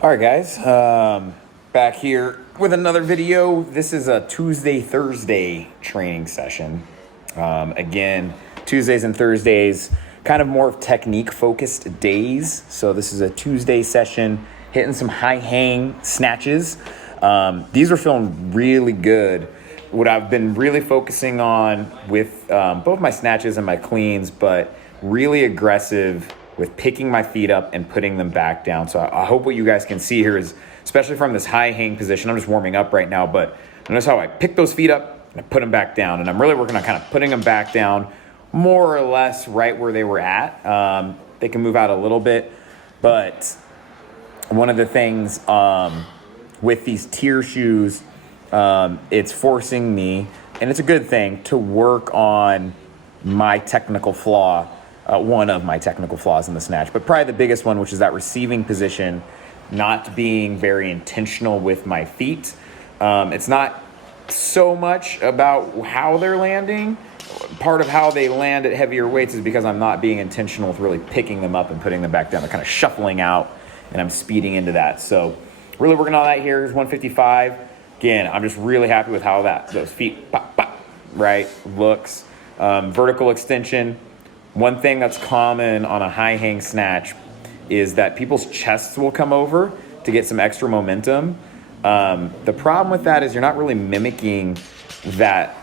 All right, guys, back here with another video. This is a Tuesday-Thursday training session. Again, Tuesdays and Thursdays, kind of more technique-focused days. So this is a Tuesday session, hitting some high-hang snatches. These are feeling really good. What I've been really focusing on with both my snatches and my cleans, but really aggressive with picking my feet up and putting them back down. So I hope what you guys can see here is, especially from this high hang position, I'm just warming up right now, but notice how I pick those feet up and I put them back down. And I'm really working on kind of putting them back down more or less right where they were at. They can move out a little bit, but one of the things with these tier shoes, it's forcing me, and it's a good thing, to work on my technical flaw. One of my technical flaws in the snatch, but probably the biggest one, which is that receiving position, not being very intentional with my feet. It's not so much about how they're landing. Part of how they land at heavier weights is because I'm not being intentional with really picking them up and putting them back down. They're kind of shuffling out, and I'm speeding into that. So really working on that here is 155. Again, I'm just really happy with how those feet pop, pop, right, looks. Vertical extension. One thing that's common on a high hang snatch is that people's chests will come over to get some extra momentum. The problem with that is you're not really mimicking that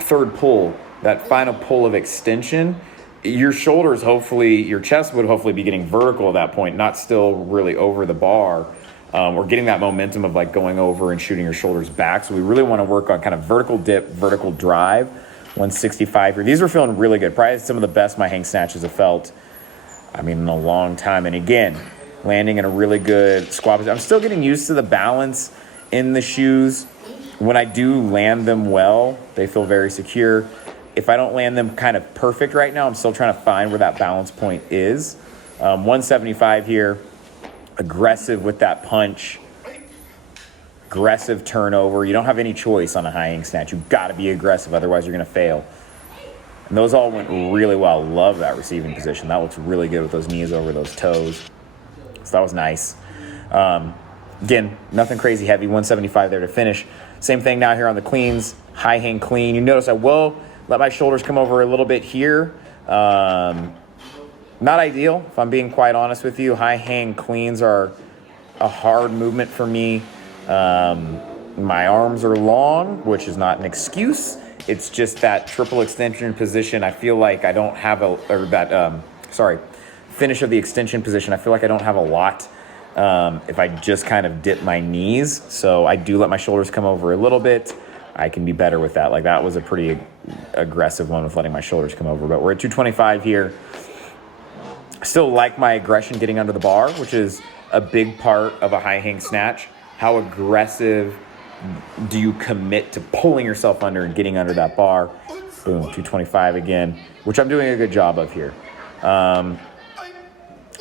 third pull, that final pull of extension. Your shoulders, your chest would hopefully be getting vertical at that point, not still really over the bar, or getting that momentum of like going over and shooting your shoulders back. So we really want to work on kind of vertical dip, vertical drive. 165 here. These are feeling really good. Probably some of the best my hang snatches have felt, in a long time. And again, landing in a really good squat position. I'm still getting used to the balance in the shoes. When I do land them well, they feel very secure. If I don't land them kind of perfect right now, I'm still trying to find where that balance point is. 175 here. Aggressive with that punch. Aggressive turnover. You don't have any choice on a high hang snatch. You've got to be aggressive, otherwise you're going to fail. And those all went really well. Love that receiving position. That looks really good with those knees over those toes. So that was nice. Again, nothing crazy heavy. 175 there to finish. Same thing now here on the cleans. High hang clean. You notice I will let my shoulders come over a little bit here. Not ideal, if I'm being quite honest with you. High hang cleans are a hard movement for me. My arms are long, which is not an excuse. It's just that triple extension position. I feel like I don't have finish of the extension position. I feel like I don't have a lot if I just kind of dip my knees. So I do let my shoulders come over a little bit. I can be better with that. Like that was a pretty aggressive one with letting my shoulders come over. But we're at 225 here. I still like my aggression getting under the bar, which is a big part of a high hang snatch. How aggressive do you commit to pulling yourself under and getting under that bar? Boom, 225 again, which I'm doing a good job of here. I'm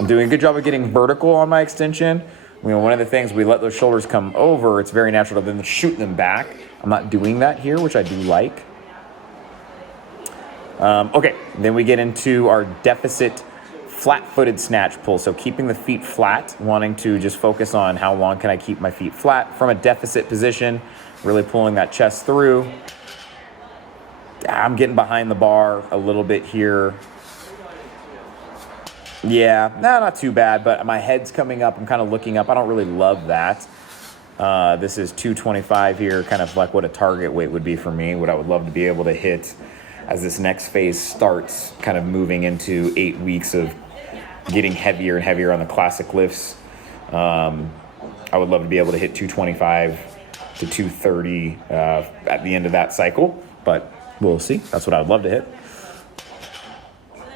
doing a good job of getting vertical on my extension. One of the things, we let those shoulders come over, it's very natural to then shoot them back. I'm not doing that here, which I do like. Okay, then we get into our deficit flat-footed snatch pull. So keeping the feet flat, wanting to just focus on how long can I keep my feet flat from a deficit position, really pulling that chest through. I'm getting behind the bar a little bit here. Yeah, not too bad, but my head's coming up. I'm kind of looking up. I don't really love that. This is 225 here, kind of like what a target weight would be for me, what I would love to be able to hit as this next phase starts, kind of moving into 8 weeks of getting heavier and heavier on the classic lifts. I would love to be able to hit 225 to 230 at the end of that cycle, but we'll see. That's what I would love to hit.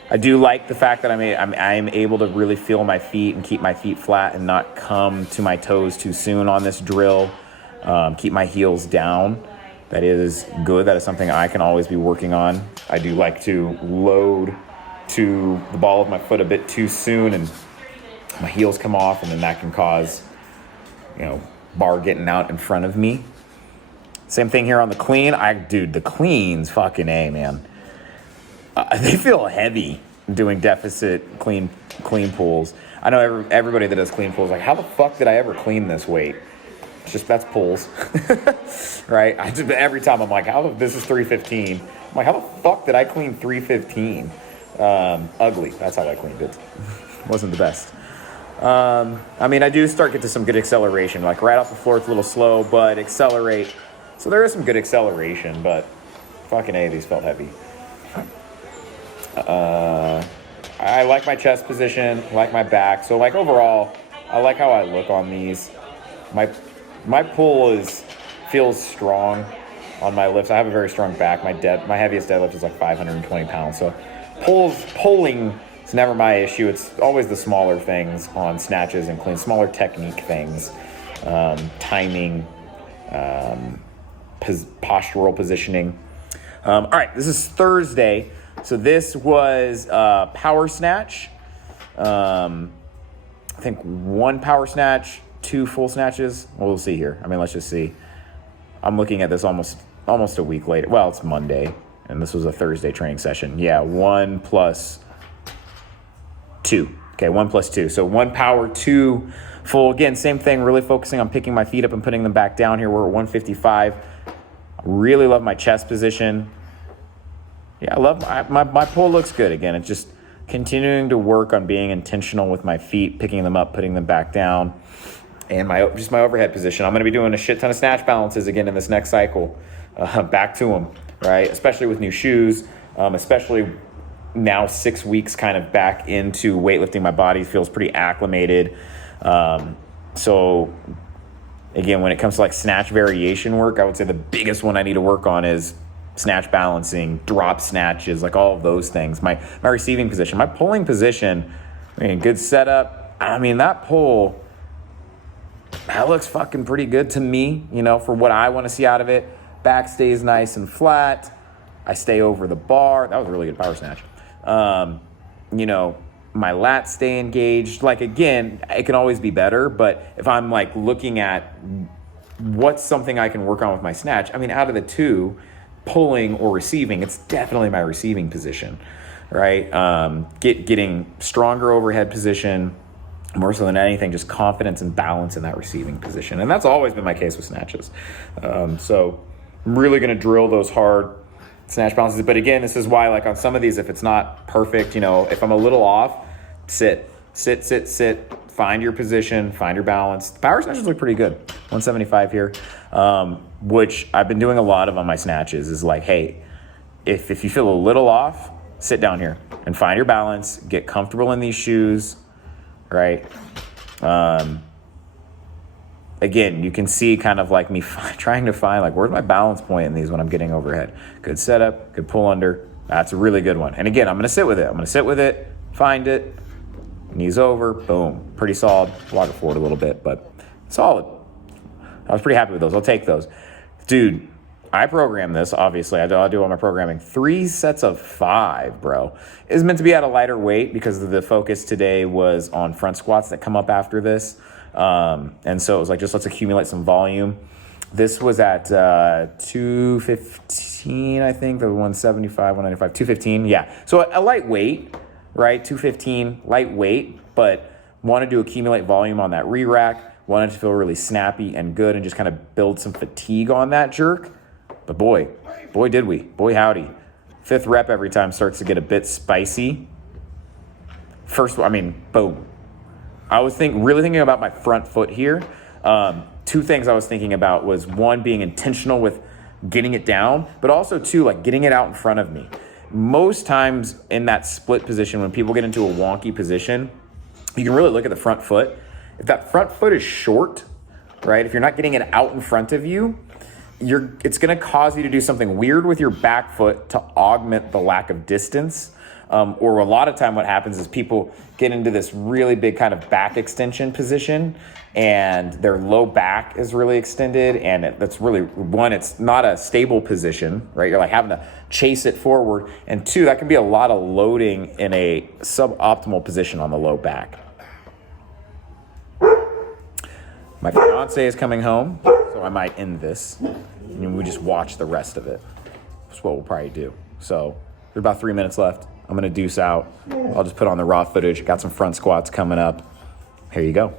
I do like the fact that I am able to really feel my feet and keep my feet flat and not come to my toes too soon on this drill. Keep my heels down. That is good. That is something I can always be working on. I do like to load to the ball of my foot a bit too soon and my heels come off, and then that can cause, bar getting out in front of me. Same thing here on the clean. The cleans, fucking A, man. They feel heavy. doing deficit clean pulls. I know everybody that does clean pulls like, how the fuck did I ever clean this weight? It's just, that's pulls, right? Every time I'm like, this is 315. I'm like, how the fuck did I clean 315? Ugly. That's how I cleaned it. Wasn't the best. I mean, I do get to some good acceleration. Like right off the floor, it's a little slow, but accelerate. So there is some good acceleration, but fucking A, these felt heavy. I like my chest position, I like my back. So like overall, I like how I look on these. My pull feels strong on my lifts. I have a very strong back. My heaviest deadlift is like 520 pounds. So pulling is never my issue. It's always the smaller things on snatches and clean, smaller technique things, timing, postural positioning. All right, this is Thursday. So this was power snatch. I think 1 power snatch, 2 full snatches. Well, we'll see here. I mean, let's just see. I'm looking at this almost a week later. Well, it's Monday, and this was a Thursday training session. Yeah, 1 plus 2. Okay, 1 plus 2. So 1 power, 2 full. Again, same thing, really focusing on picking my feet up and putting them back down here. We're at 155. I really love my chest position. Yeah, I love my pull looks good. Again, it's just continuing to work on being intentional with my feet, picking them up, putting them back down, and my overhead position. I'm going to be doing a shit ton of snatch balances again in this next cycle. Back to them, right? Especially with new shoes, especially now 6 weeks kind of back into weightlifting. My body feels pretty acclimated. So again, when it comes to like snatch variation work, I would say the biggest one I need to work on is snatch balancing, drop snatches, like all of those things. My receiving position, my pulling position, I mean, good setup. I mean, that pull, that looks fucking pretty good to me, for what I want to see out of it. Back stays nice and flat. I stay over the bar. That was a really good power snatch. My lats stay engaged. Like, again, it can always be better, but if I'm like looking at what's something I can work on with my snatch, I mean, out of the two, pulling or receiving, it's definitely my receiving position, right? Getting stronger overhead position, more so than anything, just confidence and balance in that receiving position. And that's always been my case with snatches. So I'm really going to drill those hard snatch balances. But again, this is why, like on some of these, if it's not perfect, if I'm a little off, sit, find your position, find your balance. The power snatches look pretty good. 175 here. Which I've been doing a lot of on my snatches is like, hey, if you feel a little off, sit down here and find your balance, get comfortable in these shoes, right? Again, you can see kind of like me trying to find like, where's my balance point in these when I'm getting overhead? Good setup, good pull under. That's a really good one. And again, I'm going to sit with it. Find it, knees over, boom. Pretty solid. Log it forward a little bit, but solid. I was pretty happy with those. I'll take those. Dude, I programmed this, obviously. I do all my programming. 3 sets of 5, bro. It's meant to be at a lighter weight because the focus today was on front squats that come up after this. And so it was like, just let's accumulate some volume. This was at 215, I think, the 175, 195, 215. Yeah. So a lightweight, right? 215, lightweight, but wanted to accumulate volume on that re-rack. Wanted to feel really snappy and good and just kind of build some fatigue on that jerk. But boy did we. Boy, howdy. 5th rep every time starts to get a bit spicy. Boom. I was really thinking about my front foot here. 2 things I was thinking about was 1, being intentional with getting it down, but also 2, like getting it out in front of me. Most times in that split position, when people get into a wonky position, you can really look at the front foot. If that front foot is short, right? If you're not getting it out in front of you, it's going to cause you to do something weird with your back foot to augment the lack of distance. Or a lot of time what happens is people get into this really big kind of back extension position and their low back is really extended. And that's really, 1, it's not a stable position, right? You're like having to chase it forward. And 2, that can be a lot of loading in a suboptimal position on the low back. My fiance is coming home, so I might end this. And we just watch the rest of it. That's what we'll probably do. So there's about 3 minutes left. I'm I'm gonna deuce out. I'll just put on the raw footage. Got some front squats coming up. Here you go.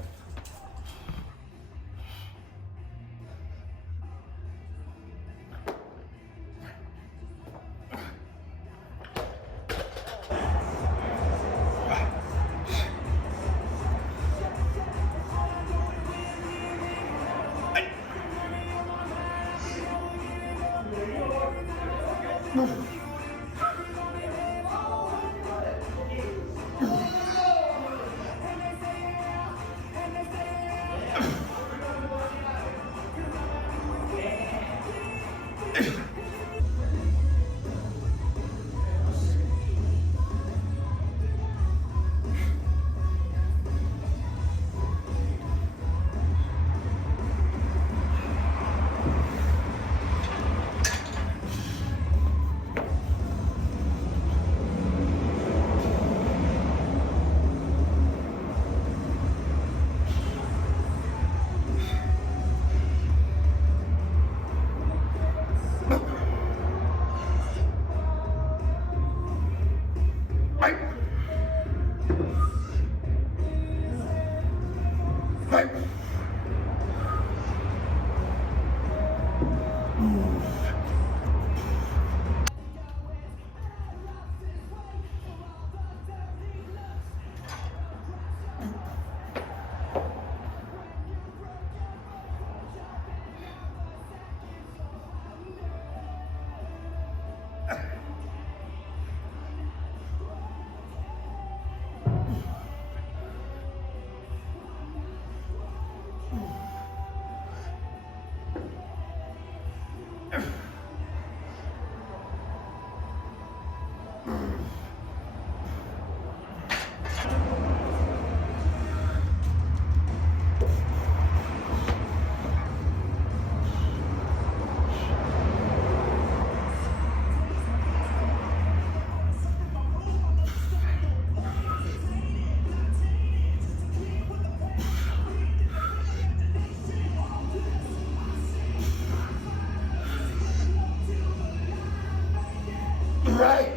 Right.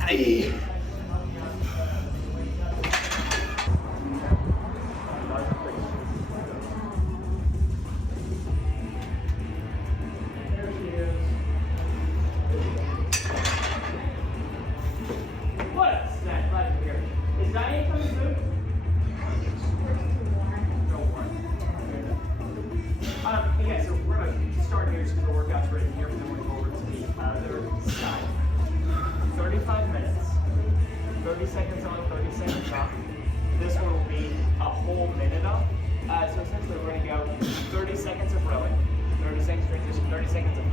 Aye. What up, snack? Glad you're here. Is Diane coming soon? Don't worry. Yeah, so we're gonna start here. Just gonna workouts right here, and then we're going over to the other side. 35 minutes. 30 seconds on, 30 seconds off. This one will be a whole minute up. So essentially, we're gonna go 30 seconds of rowing, 30 seconds transition, 30 seconds of